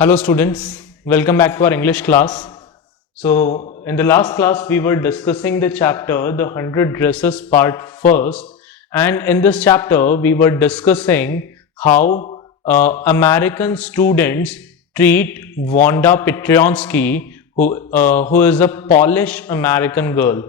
Hello students, welcome back to our English class. So in the last class we were discussing the chapter The 100 Dresses part first, and in this chapter we were discussing how American students treat Wanda Petronsky who is a Polish American girl.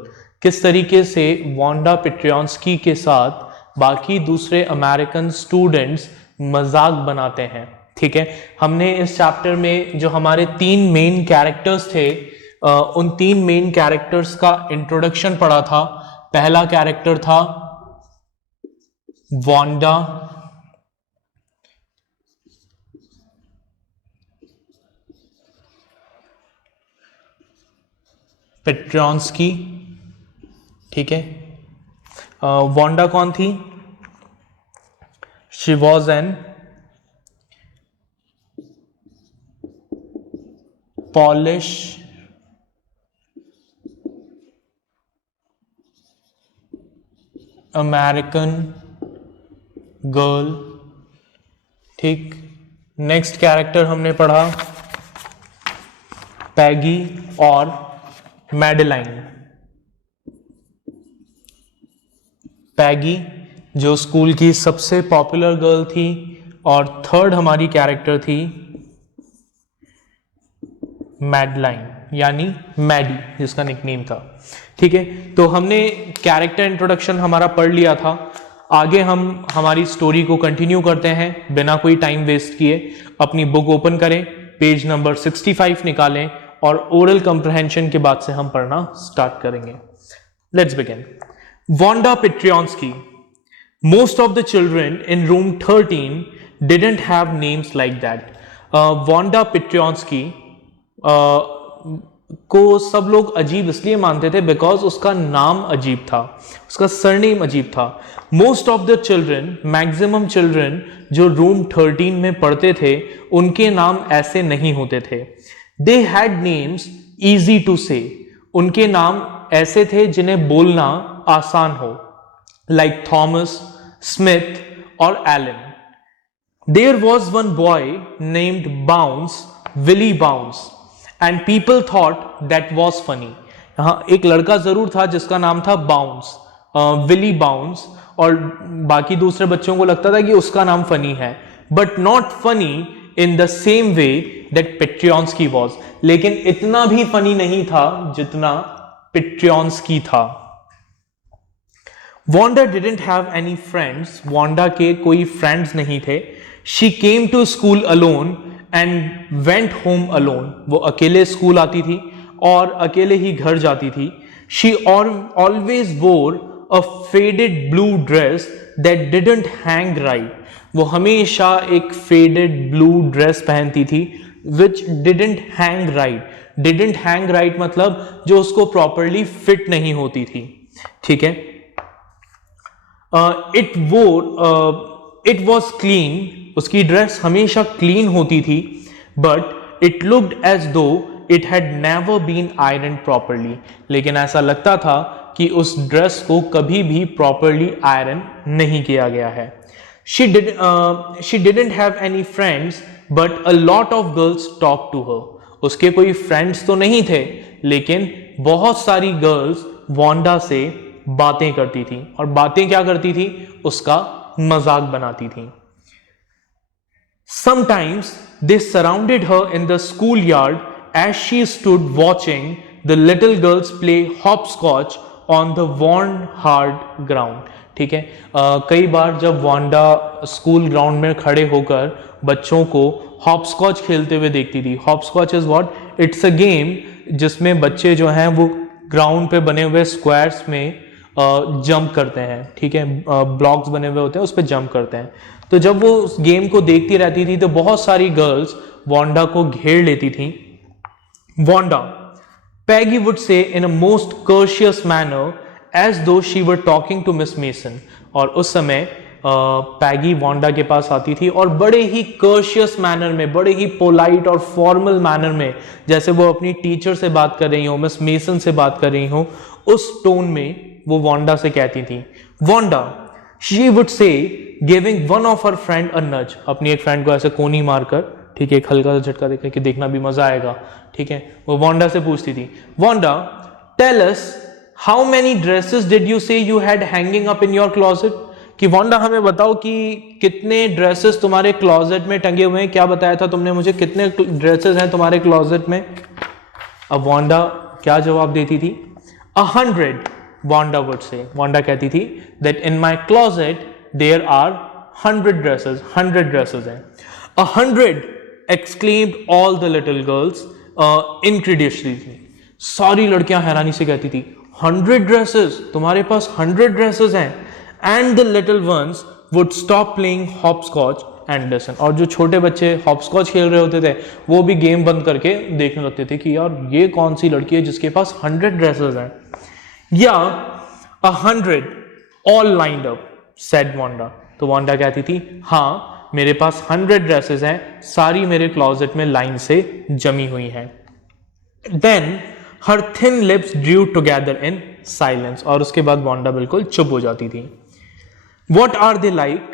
किस तरीके से Wanda पेट्रियंस्की के साथ बाकी दूसरे American students मजाक बनाते हैं. ठीक है, हमने इस चैप्टर में जो हमारे तीन मेन कैरेक्टर्स थे उन तीन मेन कैरेक्टर्स का इंट्रोडक्शन पढ़ा था. पहला कैरेक्टर था वांडा पेट्रियंस्की. ठीक है, वांडा कौन थी? She was an Polish American girl. ठीक, नेक्स्ट कैरेक्टर हमने पढ़ा पैगी और मैडेलाइन. पैगी जो स्कूल की सबसे पॉपुलर गर्ल थी, और थर्ड हमारी कैरेक्टर थी मैडलाइन यानी मैडी, जिसका निकनेम था. ठीक है, तो हमने कैरेक्टर इंट्रोडक्शन हमारा पढ़ लिया था. आगे हम हमारी स्टोरी को कंटिन्यू करते हैं बिना कोई टाइम वेस्ट किए. अपनी बुक ओपन करें, पेज नंबर 65 निकालें और ओरल कंप्रहेंशन के बाद से हम पढ़ना स्टार्ट करेंगे. Let's begin. Wanda Petronski. Most of the children in room 13 didn't have names like that. Wanda Petronski को सब लोग अजीब इसलिए मानते थे बिकॉज उसका नाम अजीब था, उसका सरनेम अजीब था. Most of the children, maximum children जो रूम 13 में पढ़ते थे उनके नाम ऐसे नहीं होते थे. They had names easy to say. उनके नाम ऐसे थे जिन्हें बोलना आसान हो, लाइक थॉमस, स्मिथ और Allen. There was one boy named Bounce, Willie Bounce, and people thought that was funny. हाँ, एक लड़का जरूर था जिसका नाम था बाउंस, विली बाउंस, और बाकी दूसरे बच्चों को लगता था कि उसका नाम फनी है, but not funny in the same way that Petronski was. लेकिन इतना भी फनी नहीं था जितना पेट्रियंस्की था. Wanda didn't have any friends. Wanda के कोई फ्रेंड्स नहीं थे. She came to school alone and went home alone. वो अकेले स्कूल आती थी और अकेले ही घर जाती थी. She always wore a faded blue dress that didn't hang right. वो हमेशा एक फेडेड ब्लू ड्रेस पहनती थी which didn't hang right. Didn't hang right मतलब जो उसको प्रॉपरली फिट नहीं होती थी. ठीक है, इट वॉज क्लीन. उसकी ड्रेस हमेशा क्लीन होती थी, but it looked as though it had never been iron properly. लेकिन ऐसा लगता था कि उस ड्रेस को कभी भी प्रॉपरली आयरन नहीं किया गया है. She didn't have any friends but a lot of girls talk to her. उसके कोई फ्रेंड्स तो नहीं थे, लेकिन बहुत सारी गर्ल्स वांडा से बातें करती थी. और बातें क्या करती थी? उसका मजाक बनाती थी. Sometimes they surrounded her in the schoolyard as she stood watching the little girls play hopscotch on the worn hard ground. ठीक है, कई बार जब वांडा स्कूल ग्राउंड में खड़े होकर बच्चों को हॉपस्कॉच खेलते हुए देखती थी. Hopscotch is what? It's a game जिसमें बच्चे जो हैं वो ग्राउंड पे बने हुए स्क्वायर्स में जंप करते हैं. ठीक है, ब्लॉक्स बने हुए होते हैं, उस पर जंप करते हैं. तो जब वो उस गेम को देखती रहती थी तो बहुत सारी गर्ल्स वांडा को घेर लेती थी. Wanda, Peggy would say in a most courteous manner as though she were talking to Miss Mason. और उस समय पैगी वांडा के पास आती थी और बड़े ही कर्शियस मैनर में, बड़े ही पोलाइट और फॉर्मल मैनर में, जैसे वो अपनी टीचर से बात कर रही हो, मिस मेसन से बात कर रही हो, उस टोन में वो वांडा से कहती थी. Wanda, she would say giving one of her friend a nudge. अपनी एक फ्रेंड को ऐसे कोनी मारकर, ठीक है, एक हल्का सा झटका देकर कि देखना भी मजा आएगा, ठीक है। वो वांडा से पूछती थी, Wanda tell us how many dresses did you say you had hanging up in your closet, कि वांडा हमें बताओ कि कितने ड्रेसेस तुम्हारे क्लोजेट में टंगे हुए हैं, क्या बताया था तुमने मुझे, कितने ड्रेसेस हैं तुम्हारे क्लोजेट में। अब वांडा क्या जवाब देती थी, 100 वांडा वुड से, वांडा कहती थी that in my closet there are 100 dresses, 100 dresses हैं। 100 exclaimed all the little girls incredulously, सारी लड़कियां हैरानी से कहती थी 100 ड्रेसेस, तुम्हारे पास 100 ड्रेसेस हैं। And the little ones would stop playing hopscotch and listen, और जो छोटे बच्चे हॉपस्कॉच खेल रहे होते थे वो भी गेम बंद करके देखने लगते थे कि यार ये कौन सी लड़की है जिसके पास 100 ड्रेसेस हैं। या 100 all lined up said Wanda, तो वांडा कहती थी हाँ मेरे पास 100 ड्रेसेस हैं, सारी मेरे क्लोजेट में लाइन से जमी हुई हैं। Then her thin lips drew together in silence, और उसके बाद वांडा बिल्कुल चुप हो जाती थी। What are they like?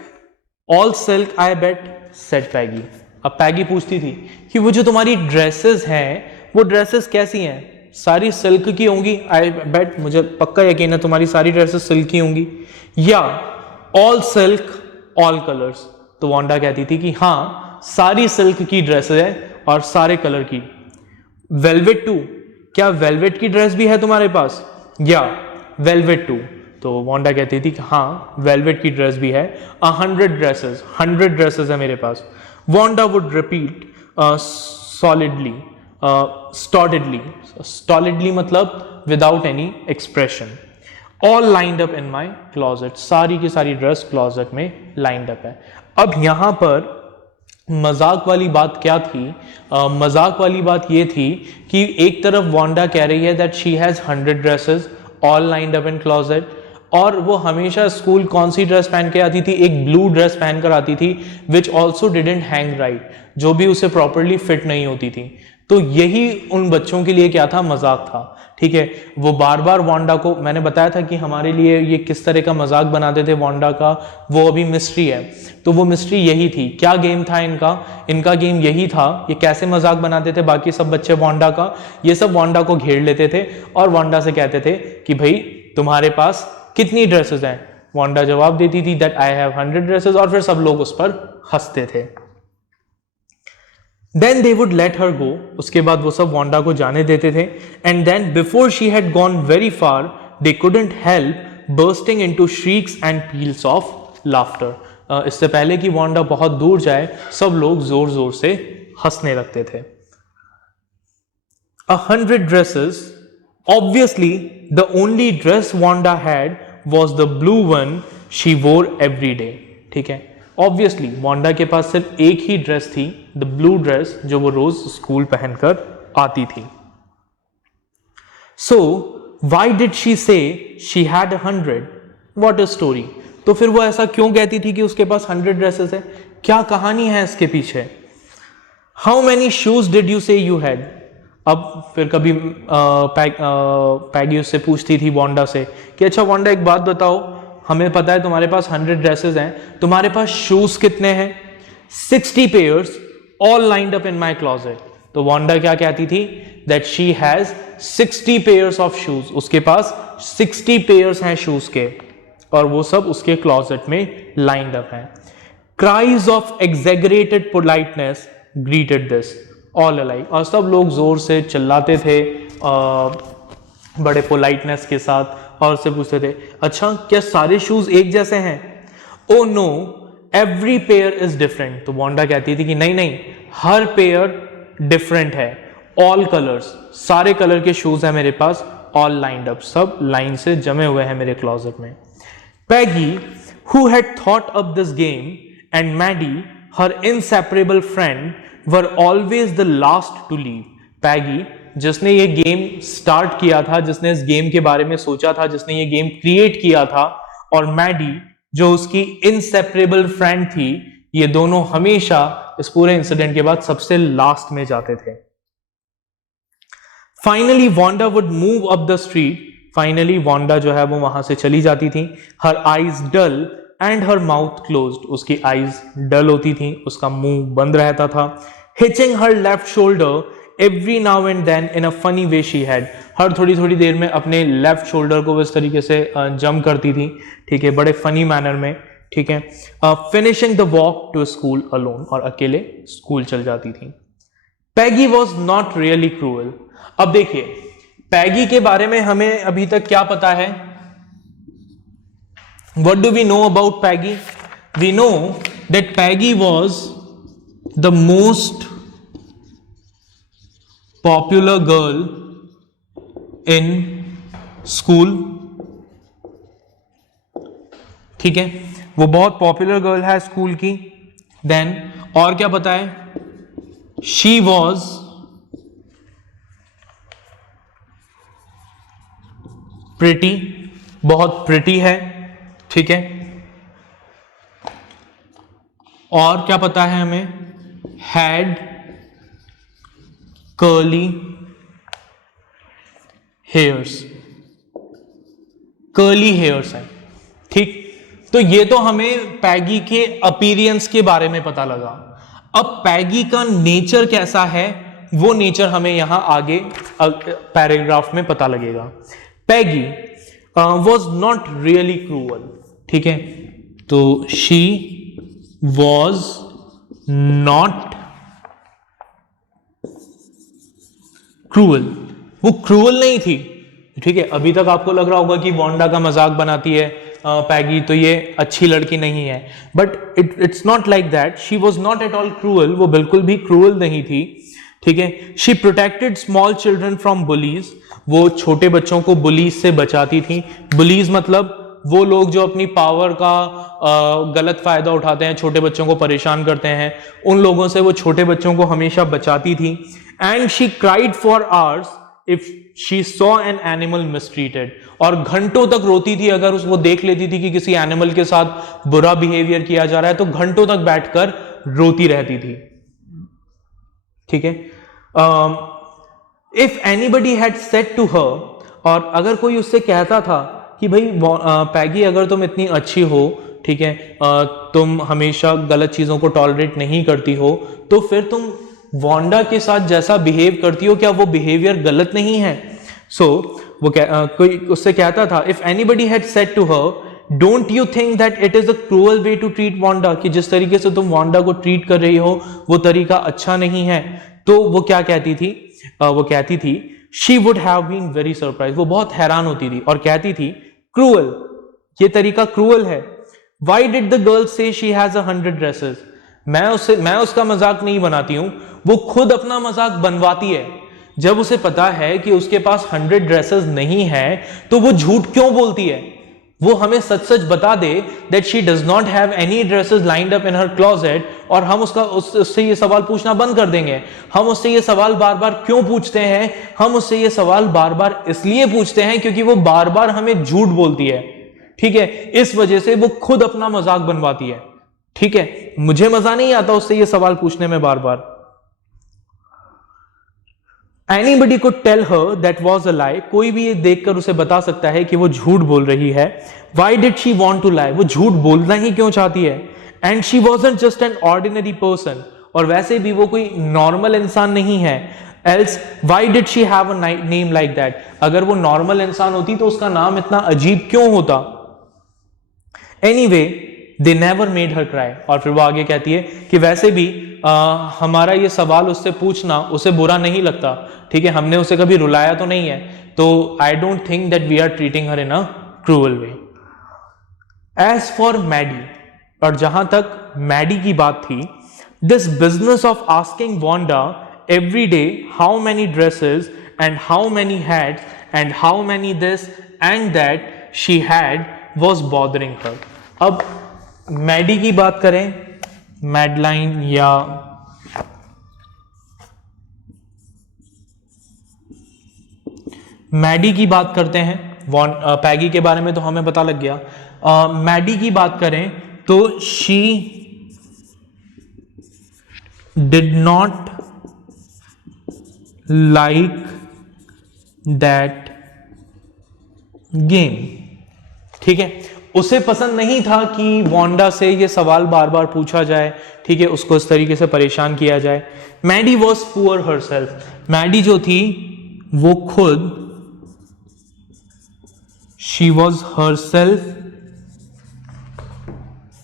All silk, I bet, said Peggy. अब पैगी पूछती थी कि वो जो तुम्हारी ड्रेसेस हैं वो ड्रेसेस कैसी हैं, सारी सिल्क की होंगी। आई बेट, मुझे पक्का यकीन है तुम्हारी सारी ड्रेसेस सिल्क की होंगी। या ऑल सिल्क ऑल कलर्स, तो वांडा कहती थी कि हाँ सारी सिल्क की ड्रेसेस है और सारे कलर की। वेलवेट टू, क्या वेलवेट की ड्रेस भी है तुम्हारे पास? या वेलवेट टू, तो वांडा कहती थी कि हाँ वेलवेट की ड्रेस भी है। 100 ड्रेसेस, 100 ड्रेसेस है मेरे पास। वांडा वुड रिपीट सॉलिडली, स्टॉलिडली मतलब without any expression, all lined up इन माई क्लोजेट, सारी की सारी ड्रेस क्लोजेट में लाइंड अप है। अब यहां पर मजाक वाली बात क्या थी? मजाक वाली बात ये थी कि एक तरफ वांडा कह रही है that she has 100 dresses all lined up in closet, और वो हमेशा स्कूल कौन सी ड्रेस पहन के आती थी? एक ब्लू ड्रेस पहनकर आती थी, which also didn't hang right, जो भी उसे प्रॉपरली फिट नहीं होती थी। तो यही उन बच्चों के लिए क्या था? मजाक था, ठीक है। वो बार बार वांडा को, मैंने बताया था कि हमारे लिए ये किस तरह का मजाक बनाते थे वांडा का, वो अभी मिस्ट्री है। तो वो मिस्ट्री यही थी। क्या गेम था इनका गेम यही था। ये कैसे मजाक बनाते थे बाकी सब बच्चे वांडा का? ये सब वांडा को घेर लेते थे और वांडा से कहते थे कि भाई तुम्हारे पास कितनी ड्रेसेस हैं? वांडा जवाब देती थी दैट आई हैव 100 ड्रेसेस, और फिर सब लोग उस पर हंसते थे। Then they would let her go, उसके बाद वो सब वांडा को जाने देते थे। And then before she had gone very far they couldn't help bursting into shrieks and peals of laughter. इससे पहले कि वांडा बहुत दूर जाए सब लोग जोर जोर से हंसने लगते थे। 100 dresses, obviously the only dress Wanda had was the blue one she wore every day, ठीक है। ऑब्वियसली वांडा के पास सिर्फ एक ही ड्रेस थी, द ब्लू ड्रेस, जो वो रोज स्कूल पहनकर आती थी। सो व्हाई डिड शी से she had 100? What a story. तो फिर वो ऐसा क्यों कहती थी कि उसके पास 100 ड्रेसेस है? क्या कहानी है इसके पीछे? How many shoes did you say you had? अब फिर कभी पैगी उससे पूछती थी वांडा से कि अच्छा वांडा एक बात बताओ, हमें पता है तुम्हारे पास 100 ड्रेसेस हैं, तुम्हारे पास शूज कितने हैं? 60 pairs all lined up in my closet. तो वांडा क्या कहती थी? That she has 60 pairs of shoes, उसके पास 60 पेयर्स हैं शूज के, और वो सब उसके क्लोजेट में लाइंड अप हैं। Cries of exaggerated politeness greeted this all alike, और सब लोग जोर से चिल्लाते थे बड़े पोलाइटनेस के साथ, और उससे पूछते थे अच्छा क्या सारे शूज एक जैसे हैं? Oh no every pair is different. तो वांडा कहती थी कि नहीं नहीं, हर पेयर डिफरेंट है, ऑल कलर्स, सारे कलर के शूज हैं मेरे पास, ऑल लाइंड अप, सब लाइन से जमे हुए हैं मेरे क्लोजेट में। Peggy who had thought up this game and Maddie her inseparable friend were always the last to leave. Peggy जिसने ये गेम स्टार्ट किया था, जिसने इस गेम के बारे में सोचा था, जिसने ये गेम क्रिएट किया था, और मैडी जो उसकी इनसेपरेबल फ्रेंड थी, ये दोनों हमेशा इस पूरे इंसिडेंट के बाद सबसे लास्ट में जाते थे। Finally Wanda would move up the street, finally Wanda जो है वो वहां से चली जाती थी। Her eyes dull and her mouth closed, उसकी आईज डल होती थी, उसका मुंह बंद रहता था। hitching her left shoulder every now and then in a funny way she had. हर थोड़ी थोड़ी देर में अपने लेफ्ट शोल्डर को इस तरीके से जंप करती थी, ठीक है, बड़े फनी मैनर में, ठीक है. Finishing the walk to school alone, और अकेले स्कूल चल जाती थी. Peggy was not really cruel. अब देखिए पैगी के बारे में हमें अभी तक क्या पता है. What do we know about Peggy? We know that Peggy was the most popular girl in school. ठीक है, वो बहुत पॉपुलर गर्ल है स्कूल की. देन और क्या पता है, शी वॉज प्रिटी, बहुत प्रिटी है, ठीक है. और क्या पता है हमें, had curly hairs, curly hairs है, ठीक. तो ये तो हमें पैगी के अपीरियंस के बारे में पता लगा. अब पैगी का नेचर कैसा है, वो नेचर हमें यहां आगे पैराग्राफ में पता लगेगा. पैगी वॉज नॉट रियली क्रूअल, ठीक है. तो शी वॉज नॉट क्रूअल, वो क्रूअल नहीं थी, ठीक है. अभी तक आपको लग रहा होगा कि वांडा का मजाक बनाती है पैगी, तो ये अच्छी लड़की नहीं है, but it's not like that. She was not at all cruel, वो बिल्कुल भी क्रूअल नहीं थी, ठीक है. She protected small children from bullies, वो छोटे बच्चों को बुलीज से बचाती थी. बुलीज मतलब वो लोग जो अपनी पावर का गलत फायदा उठाते हैं, छोटे बच्चों को परेशान करते हैं, उन लोगों से वो छोटे बच्चों को हमेशा बचाती थी. And she cried for hours if she saw an animal mistreated, और घंटों तक रोती थी अगर वो देख लेती थी कि किसी एनिमल के साथ बुरा बिहेवियर किया जा रहा है, तो घंटों तक बैठकर रोती रहती थी, ठीक है. If anybody had said to her, और अगर कोई उससे कहता था कि भाई पैगी अगर तुम इतनी अच्छी हो, ठीक है, तुम हमेशा गलत चीजों को टॉलरेट नहीं करती हो, तो फिर तुम वांडा के साथ जैसा बिहेव करती हो, क्या वो बिहेवियर गलत नहीं है. सो वो कोई उससे कहता था, if anybody had said to her don't you think that it is a cruel way to treat Wanda, कि जिस तरीके से तुम वांडा को ट्रीट कर रही हो वो तरीका अच्छा नहीं है. तो वो क्या कहती थी, वो कहती थी she would have been very surprise, वो बहुत हैरान होती थी और कहती थी क्रूअल, ये तरीका क्रूअल है. वाई डिड द गर्ल से शी हैज 100 ड्रेसेस, मैं उसका मजाक नहीं बनाती हूं, वो खुद अपना मजाक बनवाती है. जब उसे पता है कि उसके पास 100 ड्रेसेस नहीं है, तो वो झूठ क्यों बोलती है. वो हमें सच सच बता दे that she does not have any dresses lined up in her closet, और हम उससे ये सवाल पूछना बंद कर देंगे. हम उससे ये सवाल बार बार क्यों पूछते हैं, हम उससे ये सवाल बार बार इसलिए पूछते हैं क्योंकि वो बार बार हमें झूठ बोलती है, ठीक है. इस वजह से वो खुद अपना मजाक बनवाती है, ठीक है. मुझे मजा नहीं आता उससे ये सवाल पूछने में बार बार. Anybody could tell her that was a lie, कोई भी ये देखकर उसे बता सकता है कि वो झूठ बोल रही है. Why did she want to lie, वो झूठ बोलना ही क्यों चाहती है. And she wasn't just an ordinary person, और वैसे भी वो कोई नॉर्मल इंसान नहीं है. Else why did she have a name like that, अगर वो नॉर्मल इंसान होती तो उसका नाम इतना अजीब क्यों होता. Anyway they never made her cry, और फिर वो आगे कहती है कि वैसे भी हमारा ये सवाल उससे पूछना उसे बुरा नहीं लगता, ठीक है, हमने उसे कभी रुलाया तो नहीं है, तो I don't think that we are treating her in a cruel way. As for Maddie, और जहां तक मैडी की बात थी, this business of asking Wanda every day how many dresses and how many hats and how many this and that she had was bothering her. अब Maddie की बात करें, मैडलाइन या मैडी की बात करते हैं. पैगी के बारे में तो हमें पता लग गया. मैडी की बात करें तो she did not like that game, ठीक है. उसे पसंद नहीं था कि वांडा से ये सवाल बार बार पूछा जाए, ठीक है, उसको इस तरीके से परेशान किया जाए। Maddie was poor herself, Maddie जो थी वो खुद, शी वॉज हरसेल्फ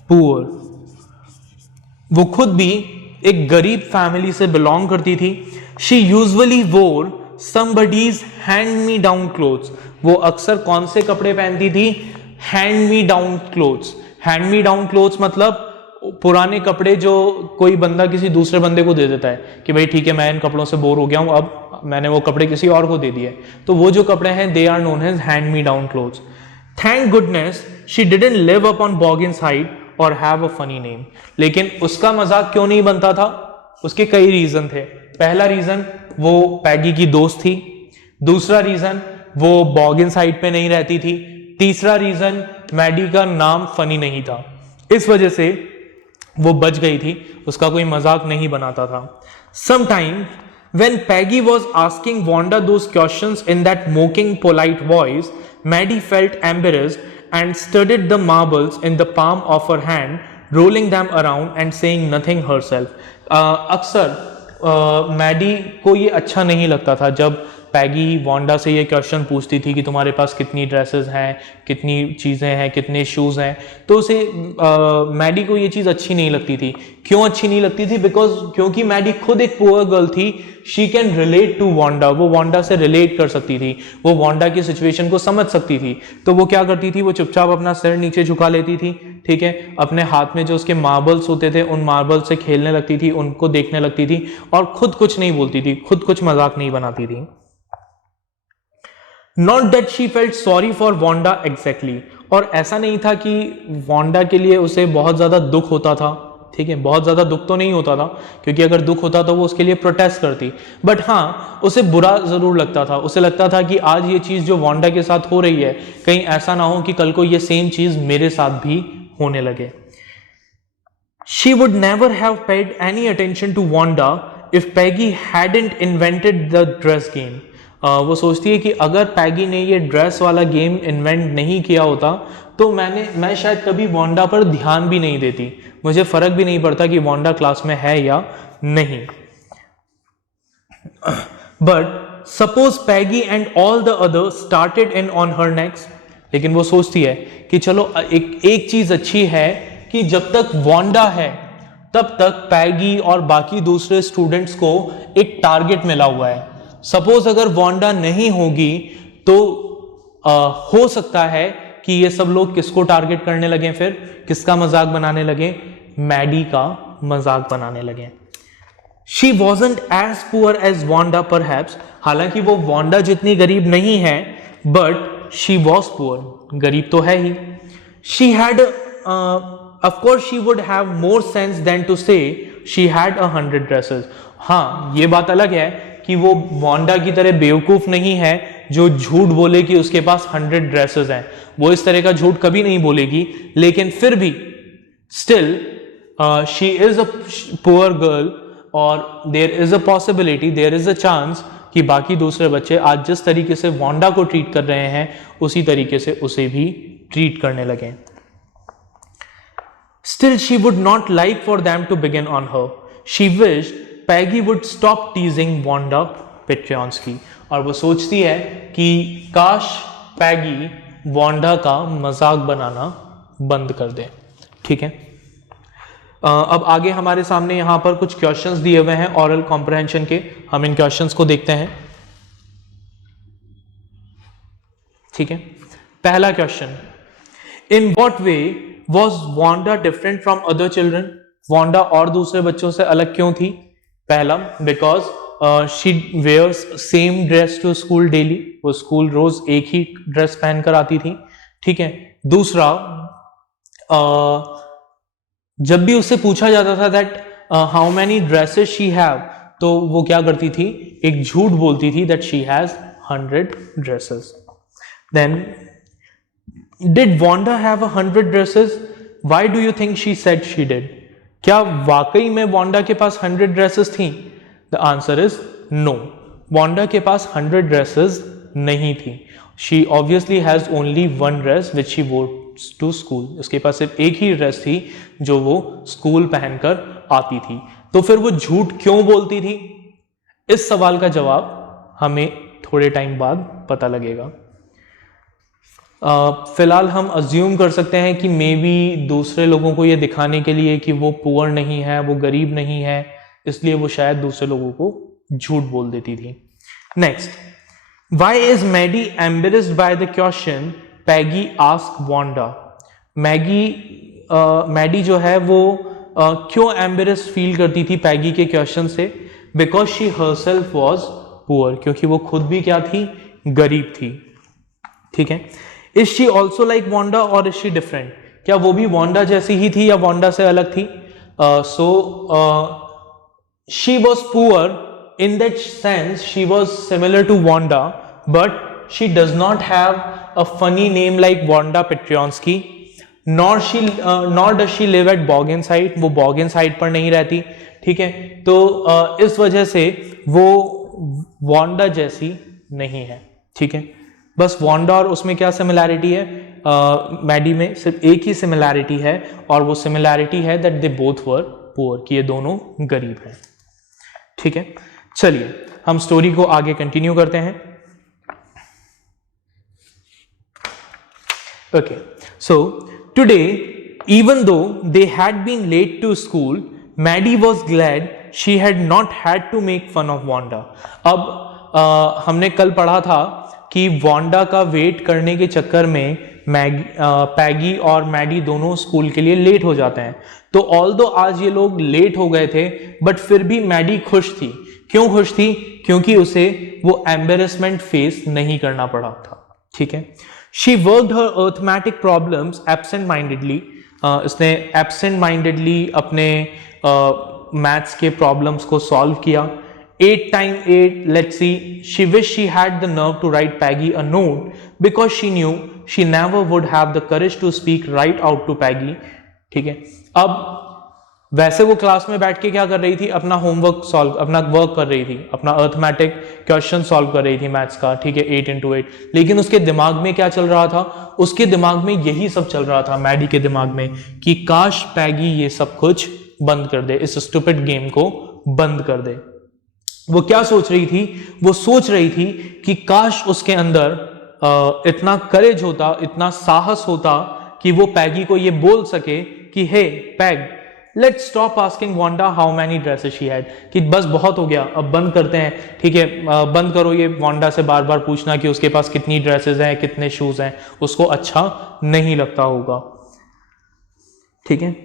पुअर, वो खुद भी एक गरीब फैमिली से बिलोंग करती थी। शी यूजुअली वोर somebody's hand me down clothes, वो अक्सर कौन से कपड़े पहनती थी? Hand me down clothes. Hand me down clothes मतलब पुराने कपड़े जो कोई बंदा किसी दूसरे बंदे को दे देता है कि भाई ठीक है मैं इन कपड़ों से बोर हो गया हूं, अब मैंने वो कपड़े किसी और को दे दिए, तो वो जो कपड़े हैं they are known as hand me down clothes. Thank goodness she didn't live up on Boggins Heights और हैव अ फनी नेम, लेकिन उसका मजाक क्यों नहीं बनता था? उसके कई रीजन थे। पहला रीजन, वो पैगी की दोस्त थी। दूसरा रीजन, वो बॉगिन्स हाइट पे नहीं रहती थी। तीसरा रीजन, मैडी का नाम फनी नहीं था, इस वजह से वो बच गई थी, उसका कोई मजाक नहीं बनाता था। Sometime when Peggy was asking Wanda those questions in that mocking polite voice, Maddie felt embarrassed and studied the marbles in the palm of her hand, rolling them around and saying nothing herself. अक्सर Maddie को ये अच्छा नहीं लगता था जब पैगी Wanda से ये क्वेश्चन पूछती थी कि तुम्हारे पास कितनी ड्रेसेस हैं, कितनी चीज़ें हैं, कितने शूज़ हैं, तो उसे मैडी को ये चीज़ अच्छी नहीं लगती थी। क्यों अच्छी नहीं लगती थी? क्योंकि मैडी खुद एक पुअर गर्ल थी। She can relate to Wanda, वो वांडा से रिलेट कर सकती थी, वो वांडा की सिचुएशन को समझ सकती थी। तो वो क्या करती थी? वो चुपचाप अपना सिर नीचे झुका लेती थी, ठीक है, अपने हाथ में जो उसके मार्बल्स होते थे उन मार्बल्स से खेलने लगती थी, उनको देखने लगती थी और खुद कुछ नहीं बोलती थी, खुद कुछ मजाक नहीं बनाती थी। Not that she felt sorry for Wanda exactly, और ऐसा नहीं था कि वांडा के लिए उसे बहुत ज्यादा दुख होता था, ठीक है, बहुत ज्यादा दुख तो नहीं होता था, क्योंकि अगर दुख होता तो वो उसके लिए प्रोटेस्ट करती, बट हाँ उसे बुरा जरूर लगता था। उसे लगता था कि आज ये चीज जो वांडा के साथ हो रही है, कहीं ऐसा ना हो कि कल को ये सेम चीज मेरे साथ भी होने लगे। She would never have paid any attention to Wanda if Peggy hadn't invented the dress game. वो सोचती है कि अगर पैगी ने ये ड्रेस वाला गेम इन्वेंट नहीं किया होता तो मैं शायद कभी वांडा पर ध्यान भी नहीं देती, मुझे फर्क भी नहीं पड़ता कि वांडा क्लास में है या नहीं। But suppose Peggy and all the others started in on her next, लेकिन वो सोचती है कि चलो एक चीज अच्छी है कि जब तक वांडा है तब तक पैगी और बाकी दूसरे स्टूडेंट्स को एक टारगेट मिला हुआ है। सपोज अगर वांडा नहीं होगी तो हो सकता है कि ये सब लोग किसको टारगेट करने लगे, फिर किसका मजाक बनाने लगे? मैडी का मजाक बनाने लगे। She wasn't as poor as Wanda perhaps, हालांकि वो वांडा जितनी गरीब नहीं है, बट शी वॉज पुअर, गरीब तो है ही। She had of course she would have more sense than to say she had 100 dresses. हाँ, ये बात अलग है कि वो वांडा की तरह बेवकूफ नहीं है जो झूठ बोले कि उसके पास 100 ड्रेसेस हैं, वो इस तरह का झूठ कभी नहीं बोलेगी, लेकिन फिर भी still she is a poor girl और there is a possibility, there is a chance कि बाकी दूसरे बच्चे आज जिस तरीके से वांडा को ट्रीट कर रहे हैं उसी तरीके से उसे भी ट्रीट करने लगे। Still, she would not like for them to begin on her. She wished Peggy would stop teasing Wanda Petronsky. और वो सोचती है कि काश पैगी वांडा का मजाक बनाना बंद कर दे। ठीक है, अब आगे हमारे सामने यहाँ पर कुछ क्वेश्चंस दिए हुए हैं ऑरल कॉम्प्रहेंशन के, हम इन क्वेश्चंस को देखते हैं। ठीक है, पहला question, in what way Was Wanda different from other children? Wanda और दूसरे बच्चों से अलग क्यों थी? पहला, because she wears same dress to school daily, वो स्कूल रोज एक ही ड्रेस पहनकर आती थी। ठीक है, दूसरा, जब भी उससे पूछा जाता था that how many dresses she have, तो वो क्या करती थी? एक झूठ बोलती थी that she has 100 dresses. Then Did Wanda have 100 dresses? Why do you think she said she did? क्या वाकई में वांडा के पास 100 ड्रेसेस थी? The answer is no. Wanda के पास 100 ड्रेसेस नहीं थी। She obviously has only one dress which she wore to school, उसके पास सिर्फ एक ही ड्रेस थी जो वो स्कूल पहनकर आती थी। तो फिर वो झूठ क्यों बोलती थी? इस सवाल का जवाब हमें थोड़े टाइम बाद पता लगेगा। फिलहाल हम अज्यूम कर सकते हैं कि मे बी दूसरे लोगों को ये दिखाने के लिए कि वो पुअर नहीं है, वो गरीब नहीं है, इसलिए वो शायद दूसरे लोगों को झूठ बोल देती थी। Next, Why is Maddie embarrassed by the question? Peggy asked Wanda. Maddie जो है वो क्यों embarrassed फील करती थी पैगी के क्वेश्चन से? Because she herself was poor, क्योंकि वो खुद भी क्या थी? गरीब थी। ठीक है। Is she also like Wanda or is she different? क्या वो भी वांडा जैसी ही थी या वांडा से अलग थी? She was poor. In that sense, she was similar to Wanda, but she does not have a funny name like Wanda Petronsky, nor does she live at Bogenside. वो Bogenside पर नहीं रहती, ठीक है। तो इस वजह से वो वांडा जैसी नहीं है, ठीक है। बस वांडा और उसमें क्या सिमिलैरिटी है? मैडी में सिर्फ एक ही सिमिलैरिटी है, और वो सिमिलैरिटी है that they both were poor, कि ये दोनों गरीब हैं, ठीक है। चलिए हम स्टोरी को आगे कंटिन्यू करते हैं। Okay, so today even though they had been late to school, Maddie was glad she had not had to make fun of Wanda. अब हमने कल पढ़ा था कि वांडा का वेट करने के चक्कर में पैगी और मैडी दोनों स्कूल के लिए लेट हो जाते हैं। तो ऑल्दो आज ये लोग लेट हो गए थे, बट फिर भी मैडी खुश थी। क्यों खुश थी? क्योंकि उसे वो एम्बेरसमेंट फेस नहीं करना पड़ा था, ठीक है। She worked her arithmetic problems absent mindedly. इसने एब्सेंट माइंडेडली अपने मैथ्स के प्रॉब्लम्स को सॉल्व किया। 8 times 8, let's see. She wished she had the nerve to write Peggy a note because she knew she never would have the courage to speak right out to Peggy. ठीक है। अब वैसे वो class में बैठ के क्या कर रही थी? अपना होमवर्क सॉल्व, अपना वर्क कर रही थी, अपना अर्थमेटिक क्वेश्चन सॉल्व कर रही थी मैथ्स का, ठीक है, 8 into 8। लेकिन उसके दिमाग में क्या चल रहा था? उसके दिमाग में यही सब चल रहा था, मैडी के दिमाग में, कि काश पैगी ये सब कुछ बंद कर दे, इस स्टूपिड गेम को बंद कर दे। वो क्या सोच रही थी? वो सोच रही थी कि काश उसके अंदर इतना करेज होता, इतना साहस होता कि वो पैगी को ये बोल सके कि hey Peg, let's stop asking Wanda how many dresses she had, कि बस बहुत हो गया, अब बंद करते हैं, ठीक है। बंद करो ये वांडा से बार बार पूछना कि उसके पास कितनी ड्रेसेस हैं, कितने शूज हैं, उसको अच्छा नहीं लगता होगा, ठीक है।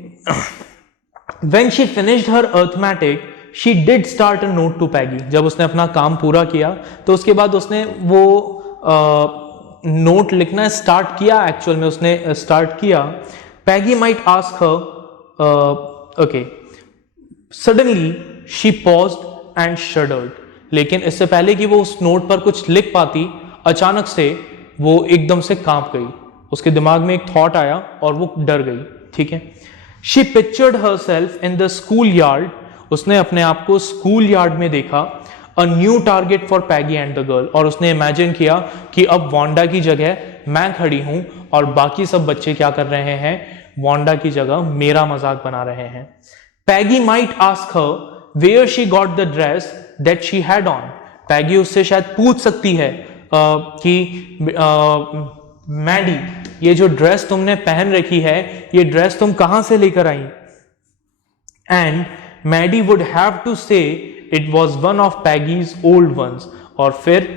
When she finished her arithmetic, she did start a note to Peggy. जब उसने अपना काम पूरा किया तो उसके बाद उसने वो नोट लिखना स्टार्ट किया। एक्चुअल में उसने स्टार्ट किया। Peggy might ask her, okay. Suddenly she paused and shuddered. लेकिन इससे पहले कि वो उस नोट पर कुछ लिख पाती, अचानक से वो एकदम से कांप गई। उसके दिमाग में एक थॉट आया और वो डर गई, ठीक है। She pictured herself in the schoolyard. उसने अपने आप को स्कूल यार्ड में देखा। A new target for Peggy and the girl. और उसने इमेजिन किया कि अब वांडा की जगह मैं खड़ी हूं और बाकी सब बच्चे क्या कर रहे हैं? वांडा की जगह मेरा मजाक बना रहे हैं। Peggy might ask her where she got the dress that she had on. Peggy उससे शायद पूछ सकती है कि मैडी, ये जो ड्रेस तुमने पहन रखी है, ये ड्रेस तुम कहां से लेकर आई? And Maddie would have to say it was one of Peggy's old ones. और फिर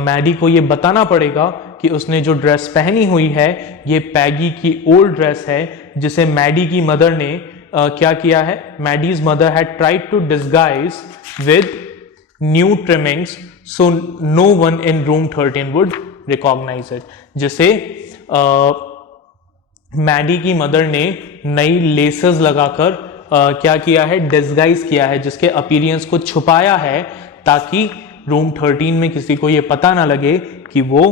मैडी को ये बताना पड़ेगा कि उसने जो ड्रेस पहनी हुई है ये पैगी की ओल्ड ड्रेस है, जिसे मैडी की मदर ने क्या किया है? Maddie's mother had tried to disguise with new trimmings so no one in room 13 would recognise it. जिसे मैडी की मदर ने नई लेसेस लगाकर क्या किया है? डिस्गाइज किया है, जिसके अपीयरेंस को छुपाया है ताकि रूम 13 में किसी को यह पता ना लगे कि वो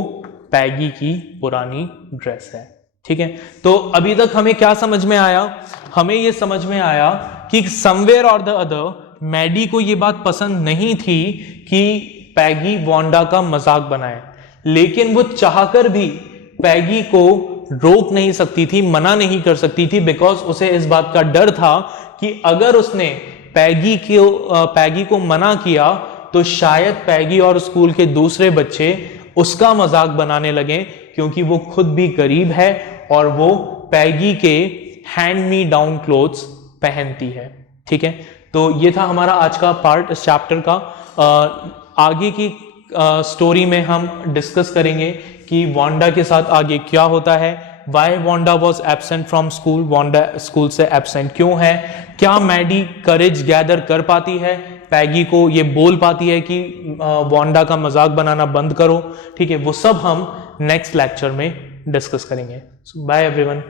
पैगी की पुरानी ड्रेस है, ठीक है। तो अभी तक हमें क्या समझ में आया? हमें यह समझ में आया कि समवेयर और द अदर मैडी को यह बात पसंद नहीं थी कि पैगी वांडा का मजाक बनाए, लेकिन वो चाहकर भी पैगी को रोक नहीं सकती थी, मना नहीं कर सकती थी, बिकॉज उसे इस बात का डर था कि अगर उसने पैगी को मना किया तो शायद पैगी और स्कूल के दूसरे बच्चे उसका मजाक बनाने लगे, क्योंकि वो खुद भी गरीब है और वो पैगी के हैंड मी डाउन क्लोथ्स पहनती है। ठीक है, तो ये था हमारा आज का पार्ट इस चैप्टर का। आगे की स्टोरी में हम डिस्कस करेंगे कि वांडा के साथ आगे क्या होता है, why Wanda was absent from school, Wanda school से एब्सेंट क्यों है, क्या मैडी करेज गैदर कर पाती है, पैगी को ये बोल पाती है कि वांडा का मजाक बनाना बंद करो। ठीक है, वो सब हम नेक्स्ट लेक्चर में डिस्कस करेंगे। Bye everyone.